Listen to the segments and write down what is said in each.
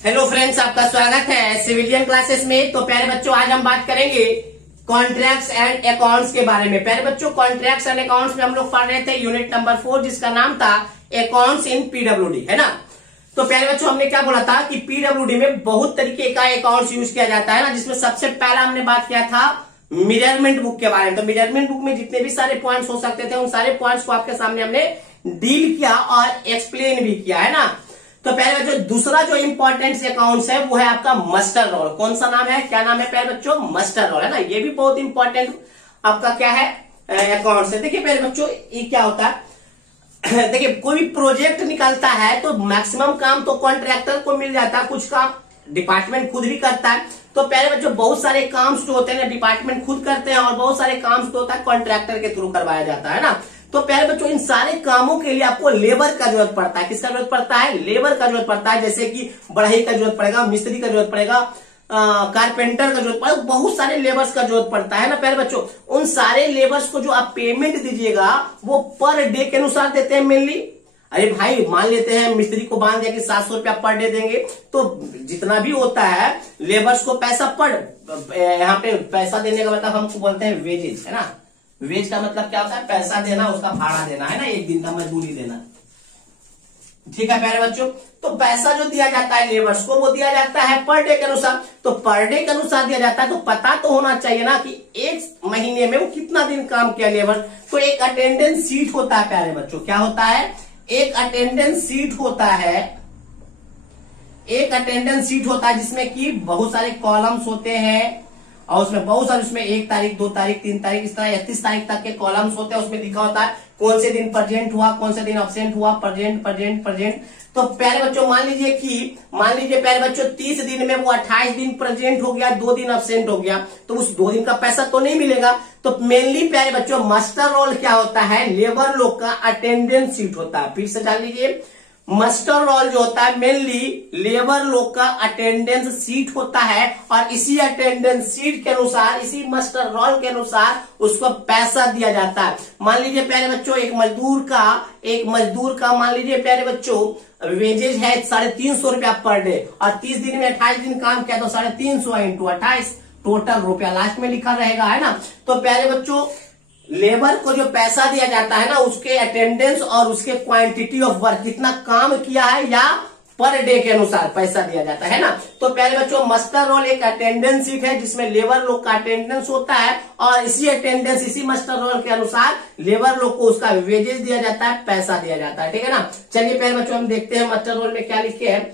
Hello friends, आपका स्वागत है सिविलियन क्लासेस में। तो प्यारे बच्चों, आज हम बात करेंगे कॉन्ट्रैक्ट्स एंड अकाउंट्स के बारे में। प्यारे बच्चों, कॉन्ट्रैक्ट्स एंड अकाउंट्स में हम लोग पढ़ रहे थे यूनिट नंबर 4, जिसका नाम था अकाउंट्स इन पीडब्ल्यूडी, है ना। तो प्यारे बच्चों, हमने क्या बोला था कि पीडब्ल्यूडी में बहुत तरीके का अकाउंट्स यूज किया जाता है ना, जिसमें सबसे पहला हमने बात किया था मेजरमेंट बुक के बारे में। तो मेजरमेंट बुक में जितने भी सारे पॉइंट्स हो सकते थे, उन सारे पॉइंट्स को आपके सामने हमने डील किया और एक्सप्लेन भी किया, है ना। तो पहले बच्चों, दूसरा जो इंपॉर्टेंट अकाउंट्स है वो है आपका मस्टर रोल। कौन सा नाम है, क्या नाम है पहले बच्चों? मस्टर रोल, है ना। ये भी बहुत इंपॉर्टेंट आपका क्या है, अकाउंट्स है। देखिए पहले बच्चों, ये क्या होता है, देखिए कोई भी प्रोजेक्ट निकलता है तो मैक्सिमम काम तो कॉन्ट्रैक्टर को मिल जाता है, कुछ काम डिपार्टमेंट खुद भी करता है। तो पहले बच्चों, बहुत सारे काम जो होते हैं डिपार्टमेंट खुद करते हैं और बहुत सारे काम जो होता है कॉन्ट्रैक्टर के थ्रू करवाया जाता है ना। तो प्यारे बच्चों, इन सारे कामों के लिए आपको लेबर का जरूरत पड़ता है। किसका जरूरत पड़ता है? लेबर का जरूरत पड़ता है। जैसे कि बढ़ई का जरूरत पड़ेगा, मिस्त्री का जरूरत पड़ेगा, कारपेंटर का जरूरत पड़ेगा, बहुत सारे लेबर्स का जरूरत पड़ता है ना प्यारे बच्चों। उन सारे लेबर्स को जो आप पेमेंट दीजिएगा वो पर डे के अनुसार देते हैं मेनली। अरे भाई, मान लेते हैं मिस्त्री को बांध दिया कि 700 रुपया पर डे देंगे, तो जितना भी होता है लेबर्स को पैसा यहाँ पे पैसा देने का मतलब हमको बोलते हैं वेजेस, है ना। वेज का मतलब क्या होता है? पैसा देना, उसका भाड़ा देना, है ना, एक दिन का मजदूरी देना। ठीक है प्यारे बच्चों, तो पैसा जो दिया जाता है लेबर्स को वो दिया जाता है पर डे के अनुसार। तो पर डे के अनुसार दिया जाता है, तो पता तो होना चाहिए ना कि एक महीने में वो कितना दिन काम किया लेबर। तो एक अटेंडेंस सीट होता है प्यारे बच्चों। क्या होता है? एक अटेंडेंस सीट होता है। एक अटेंडेंस सीट होता है जिसमें कि बहुत सारे कॉलम्स होते हैं और उसमें बहुत सारे, उसमें 1 तारीख, 2 तारीख, 3 तारीख, इस तरह 31 तारीख तक के कॉलम्स होते हैं। उसमें लिखा होता है कौन से दिन प्रेजेंट हुआ, कौन से दिन अब्सेंट हुआ, प्रेजेंट प्रेजेंट प्रेजेंट। तो प्यारे बच्चों, मान लीजिए प्यारे बच्चों 30 दिन में वो 28 दिन प्रेजेंट हो गया, 2 दिन अब्सेंट हो गया, तो उस 2 दिन का पैसा तो नहीं मिलेगा। तो मेनली प्यारे बच्चों, मस्टर रोल क्या होता है? लेबर लोग का अटेंडेंस सीट होता है। फिर से जान लीजिए, मस्टर रोल जो होता है मेनली लेबर लोग का अटेंडेंस सीट होता है और इसी अटेंडेंस सीट के अनुसार, इसी मस्टर रोल के अनुसार उसको पैसा दिया जाता है। मान लीजिए प्यारे बच्चों, एक मजदूर का मान लीजिए प्यारे बच्चों वेजेज है 350 रुपया पर डे और 30 दिन में 28 दिन काम किया तो 350 इंटू 28 टोटल रुपया लास्ट में लिखा रहेगा, है ना। तो प्यारे बच्चों, लेबर को जो पैसा दिया जाता है ना, उसके अटेंडेंस और उसके क्वांटिटी ऑफ वर्क, कितना काम किया है या पर डे के अनुसार पैसा दिया जाता है ना। तो प्यारे बच्चों, मस्टर रोल एक अटेंडेंस सीट है जिसमें लेबर लोग का अटेंडेंस होता है और इसी अटेंडेंस, इसी मस्टर रोल के अनुसार लेबर लोग को उसका वेजेस दिया जाता है, पैसा दिया जाता है। ठीक है ना। चलिए प्यारे बच्चों, हम देखते हैं मस्टर रोल में क्या लिखे हैं।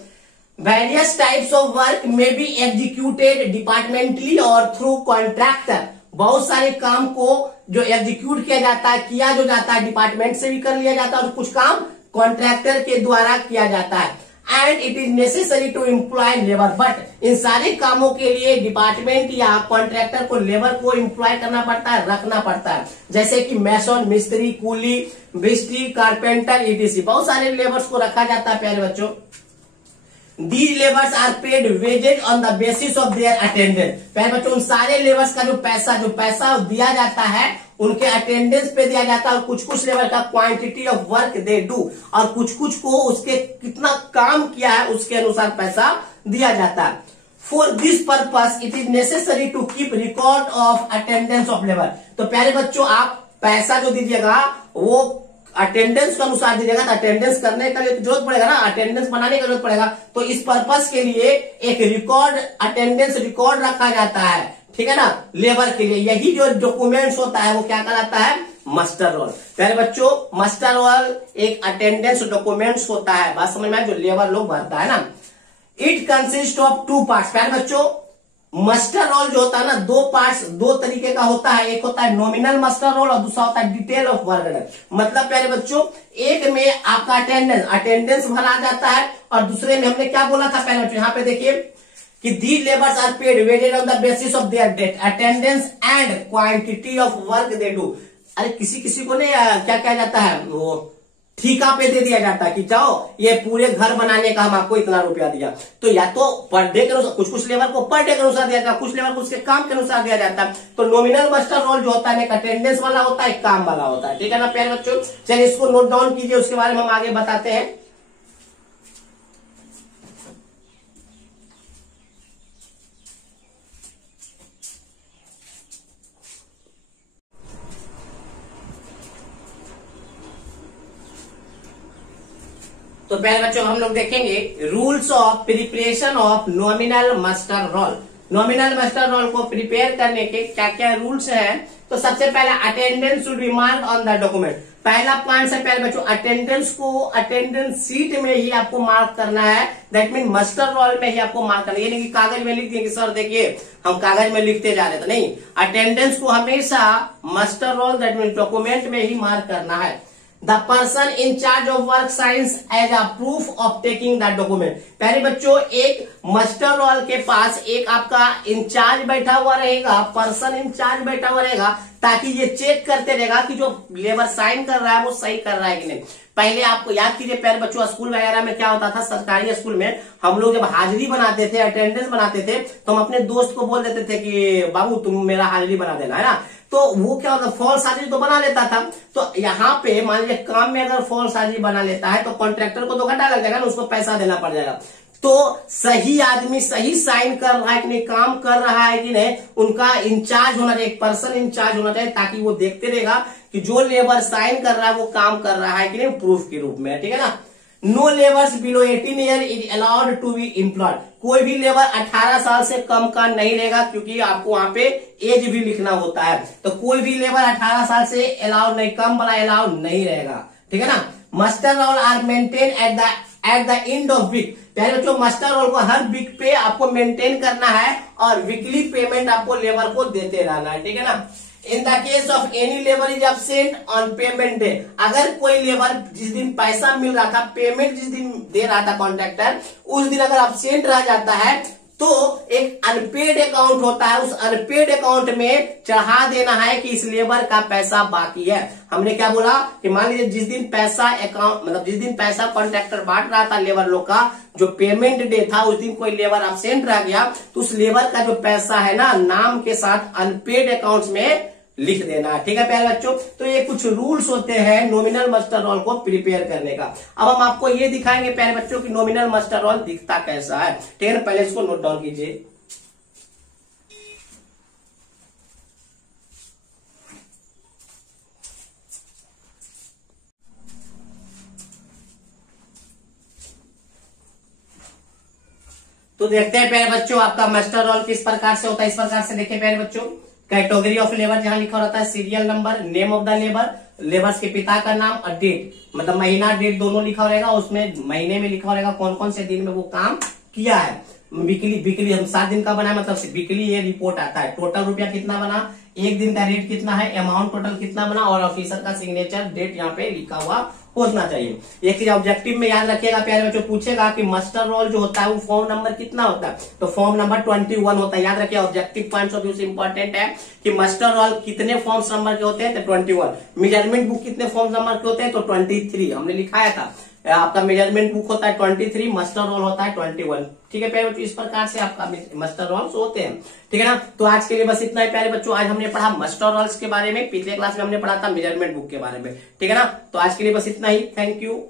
वेरियस टाइप्स ऑफ वर्क में बी एग्जीक्यूटेड डिपार्टमेंटली और थ्रू कॉन्ट्रैक्टर। बहुत सारे काम को जो एग्जीक्यूट किया जाता है, किया जो जाता है, डिपार्टमेंट से भी कर लिया जाता है और कुछ काम कॉन्ट्रैक्टर के द्वारा किया जाता है। And it is necessary to employ labour, but इन सारे कामों के लिए डिपार्टमेंट या कॉन्ट्रैक्टर को लेबर को एम्प्लॉय करना पड़ता है, रखना पड़ता है। जैसे कि मैसन, मिस्त्री, कूली, मिस्त्री, कारपेंटर, ईटीसी, बहुत सारे लेबर्स को रखा जाता है प्यारे बच्चों। These laborers are paid wages on the basis of their attendance। पहले बच्चों, उन सारे लेबर्स का जो पैसा दिया जाता है उनके अटेंडेंस पे दिया जाता है और कुछ लेबर का quantity of work they do, और कुछ को उसके कितना काम किया है उसके अनुसार पैसा दिया जाता है। For this purpose it is necessary to keep record of attendance of labour. तो प्यारे बच्चों, आप पैसा जो दीजिएगा वो अटेंडेंस के अनुसार दीजिएगा। तो अटेंडेंस करने के लिए तो जरूरत पड़ेगा ना, अटेंडेंस बनाने की जरूरत पड़ेगा। तो इस पर्पस के लिए एक रिकॉर्ड, अटेंडेंस रिकॉर्ड रखा जाता है, ठीक है ना, लेबर के लिए। यही जो डॉक्यूमेंट्स होता है वो क्या कहलाता है? Muster roll. प्यारे बच्चों, मस्टर रोल एक अटेंडेंस डॉक्यूमेंट्स होता है, बात समझ में, जो लेबर लोग भरता है ना। It consist of 2 parts. प्यारे बच्चों, मस्टर रोल जो होता है ना, 2 पार्ट्स, 2 तरीके का होता है। एक होता है नॉमिनल मस्टर रोल और दूसरा होता है डिटेल ऑफ वर्क। मतलब प्यारे बच्चों, एक में आपका अटेंडेंस भरा जाता है और दूसरे में हमने क्या बोला था प्यारे बच्चों, यहाँ पे देखिए कि the labours are paid wages on the basis of their date attendance and quantity of work they do. अरे किसी को नहीं क्या कहा जाता है, वो ठेका पे दे दिया जाता है कि जाओ ये पूरे घर बनाने का हम आपको इतना रुपया दिया। तो या तो पर डे के अनुसार, कुछ लेबर को पर डे के अनुसार दिया जाता है, कुछ लेबर को उसके काम के अनुसार दिया जाता है। तो नॉमिनल मस्टर रोल जो होता है एक अटेंडेंस वाला होता है, एक काम वाला होता है। ठीक है ना प्यारे बच्चों। चलिए इसको नोट डाउन कीजिए, उसके बारे में हम आगे बताते हैं। तो पहले बच्चों हम लोग देखेंगे rules of preparation of nominal master roll. Nominal master roll को प्रिपेयर करने के क्या क्या रूल्स हैं। तो सबसे पहले attendance should be marked on the document. पहला पॉइंट है पहले बच्चों अटेंडेंस को अटेंडेंस सीट में ही आपको मार्क करना है। दैट मीन मास्टर रोल में ही आपको मार्क करना है। ये नहीं कि कागज में लिख दिए कि सर देखिए हम कागज में लिखते जा रहे थे, नहीं, अटेंडेंस को हमेशा master roll that mean document में ही मार्क करना है। The person in charge of work signs as a proof of taking the document. पहले बच्चों एक मास्टर रोल के पास एक आपका इंचार्ज बैठा हुआ रहेगा, पर्सन इंचार्ज बैठा हुआ रहेगा, ताकि ये चेक करते रहेगा कि जो लेबर साइन कर रहा है वो सही कर रहा है कि नहीं। पहले आपको याद कीजिए पहले बच्चों स्कूल वगैरह में क्या होता था, सरकारी स्कूल में हम लोग जब हाजिरी बनाते थे, अटेंडेंस बनाते थे, तो हम अपने दोस्त को बोल देते थे कि बाबू तुम मेरा हाजिरी बना देना, है ना। तो वो क्या होता, फॉल्स हाजिरी तो बना लेता था। तो यहाँ पे मान लीजिए काम में अगर फॉल्स हाजिरी बना लेता है तो कॉन्ट्रैक्टर को तो घाटा लग जाएगा ना, उसको पैसा देना पड़ जाएगा। तो सही आदमी सही साइन कर रहा है कि नहीं, काम कर रहा है कि नहीं, उनका इंचार्ज होना चाहिए, एक पर्सन इंचार्ज होना चाहिए, ताकि वो देखते रहेगा कि जो लेबर साइन कर रहा है वो काम कर रहा है कि नहीं, प्रूफ के रूप में, ठीक है ना। No labours below 18 year is allowed to be employed. कोई भी लेबर 18 साल से कम का नहीं रहेगा, क्योंकि आपको वहां पे एज भी लिखना होता है। तो कोई भी लेबर 18 साल से अलाउड नहीं, कम वाला अलाउड नहीं रहेगा, ठीक है ना। Master roll are maintain at the end of week. पहले बच्चों मास्टर रोल को हर वीक पे आपको मेंटेन करना है और वीकली पेमेंट आपको लेबर को देते रहना है, ठीक है ना। In the case of any labour is absent on payment day. अगर कोई लेबर जिस दिन पैसा मिल रहा था, पेमेंट जिस दिन दे रहा था कॉन्ट्रैक्टर, उस दिन अगर एब्सेंट रह जाता है तो एक अनपेड अकाउंट होता है, उस अनपेड अकाउंट में चढ़ा देना है कि इस लेबर का पैसा बाकी है। हमने क्या बोला कि मान लीजिए जिस दिन पैसा अकाउंट मतलब जिस दिन पैसा कॉन्ट्रैक्टर बांट रहा था लेबर लोग का, जो पेमेंट डे था, उस दिन कोई लेबर एब्सेंट रह गया तो उस लेबर का जो पैसा है ना, नाम के साथ अनपेड अकाउंट में लिख देना, ठीक है प्यारे बच्चों। तो ये कुछ रूल्स होते हैं नॉमिनल मास्टर रोल को प्रिपेयर करने का। अब हम आपको ये दिखाएंगे प्यारे बच्चों कि नॉमिनल मास्टर रोल दिखता कैसा है, ठीक है ना। पहले इसको नोट डाउन कीजिए। तो देखते हैं प्यारे बच्चों आपका मास्टर रोल किस प्रकार से होता है। इस प्रकार से देखिए प्यारे बच्चों, कैटेगरी ऑफ लेबर जहां लिखा रहता है, serial number, name of the labour, labours के पिता का नाम और डेट, मतलब महीना डेट दोनों लिखा रहेगा। उसमें महीने में लिखा रहेगा कौन कौन से दिन में वो काम किया है। वीकली हम 7 दिन का बना है, मतलब वीकली ये रिपोर्ट आता है। टोटल रुपया कितना बना, एक दिन का रेट कितना है, अमाउंट टोटल कितना बना, और ऑफिसर का सिग्नेचर डेट यहाँ पे लिखा हुआ होना चाहिए। एक चीज ऑब्जेक्टिव में याद रखिएगा प्यारे बच्चों, पूछेगा कि मास्टर रोल जो होता है वो फॉर्म नंबर कितना होता है, तो फॉर्म नंबर 21 होता है। याद रखिए ऑब्जेक्टिव पॉइंट ऑफ व्यू से इंपॉर्टेंट है कि मास्टर रोल कितने फॉर्म्स नंबर के होते हैं, तो 21। मेजरमेंट बुक कितने फॉर्म नंबर के होते हैं, तो 23 हमने लिखाया था। आपका मेजरमेंट बुक होता है 23, मास्टर रोल होता है 21, ठीक है प्यारे बच्चों। इस प्रकार से आपका मास्टर रोल्स होते हैं, ठीक है ना। तो आज के लिए बस इतना ही प्यारे बच्चों। आज हमने पढ़ा मास्टर रोल्स के बारे में, पिछले क्लास में हमने पढ़ा था मेजरमेंट बुक के बारे में, ठीक है ना। तो आज के लिए बस इतना ही, थैंक यू।